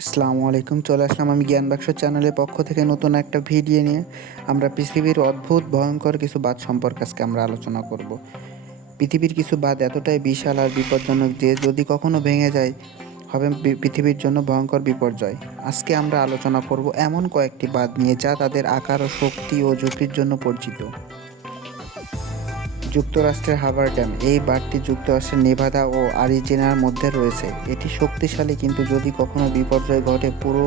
আসসালামু আলাইকুম। চলে আসলাম আমি জ্ঞান বাক্স চ্যানেলের পক্ষ থেকে নতুন একটা ভিডিও নিয়ে। আমরা পৃথিবীর অদ্ভুত ভয়ঙ্কর কিছু বাঁধ সম্পর্কে আজকে আমরা আলোচনা করব। পৃথিবীর কিছু বাঁধ এতটাই বিশাল আর বিপজ্জনক যে যদি কখনো ভেঙে যায় হবে পৃথিবীর জন্য ভয়ঙ্কর বিপর্যয়। আজকে আমরা আলোচনা করব এমন কয়েকটি বাঁধ নিয়ে যা তাদের আকার ও শক্তি ও ঝুঁকির জন্য পরিচিত। যুক্তরাষ্ট্রের হাভার ড্যাম। এই বাঁধটি যুক্তরাষ্ট্রের নেভাদা ও আরিজোনার মধ্যে রয়েছে। এটি শক্তিশালী, কিন্তু যদি কখনো বিপর্যয় ঘটে পুরো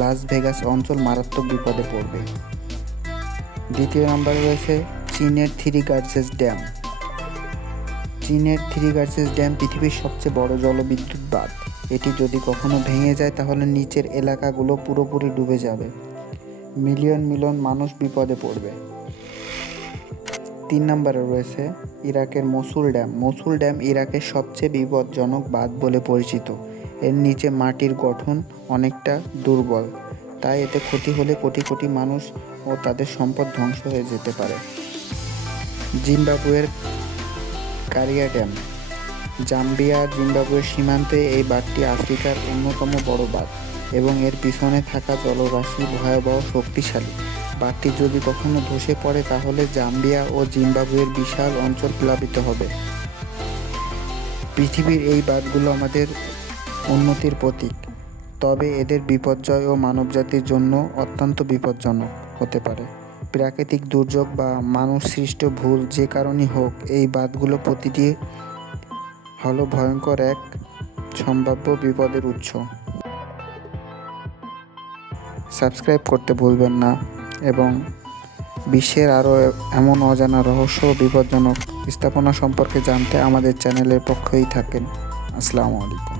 লাস ভেগাস অঞ্চল মারাত্মক বিপদে পড়বে। দ্বিতীয় নম্বরে রয়েছে চীনের থ্রি গর্জেস ড্যাম। চীনের থ্রি গর্জেস ড্যাম পৃথিবীর সবচেয়ে বড় জলবিদ্যুৎ বাঁধ। এটি যদি কখনো ভেঙে যায় তাহলে নিচের এলাকাগুলো পুরোপুরি ডুবে যাবে, মিলিয়ন মিলিয়ন মানুষ বিপদে পড়বে। 3 নম্বরে রয়েছে ইরাকের মসুল ড্যাম। মসুল ড্যাম ইরাকের সবচেয়ে বিপজ্জনক বাঁধ বলে পরিচিত। এর নিচে মাটির গঠন অনেকটা দুর্বল, তাই এতে ক্ষতি হলে কোটি কোটি মানুষ ও তাদের সম্পদ ধ্বংস হয়ে যেতে পারে। জিম্বাবুয়ের কারিয়া ড্যাম। জাম্বিয়া জিম্বাবুয়ের সীমান্তে এই বাঁধটি আফ্রিকার অন্যতম বড় বাঁধ এবং এর পিছনে থাকা জলরাশি ভয়াবহ শক্তিশালী। বাঁধটি যদি কখনো ধসে পড়ে তাহলে জাম্বিয়া ও জিম্বাবুয়ের বিশাল অঞ্চল প্লাবিত হবে। পৃথিবীর এই বাঁধগুলো আমাদের উন্নতির প্রতীক, তবে এদের বিপর্যয় ও মানবজাতির জন্য অত্যন্ত বিপজ্জনক হতে পারে। প্রাকৃতিক দুর্যোগ বা মানুষ সৃষ্ট ভুল যে কারণেই হোক, এই বাঁধগুলো প্রতিটি হলো ভয়ঙ্কর এক সম্ভাব্য বিপদের উৎস। সাবস্ক্রাইব করতে ভুলবেন না এবং বিশ্বের আরও এমন অজানা রহস্য ও বিপজ্জনক স্থাপনা সম্পর্কে জানতে আমাদের চ্যানেলের পক্ষেই থাকেন। আসসালামু আলাইকুম।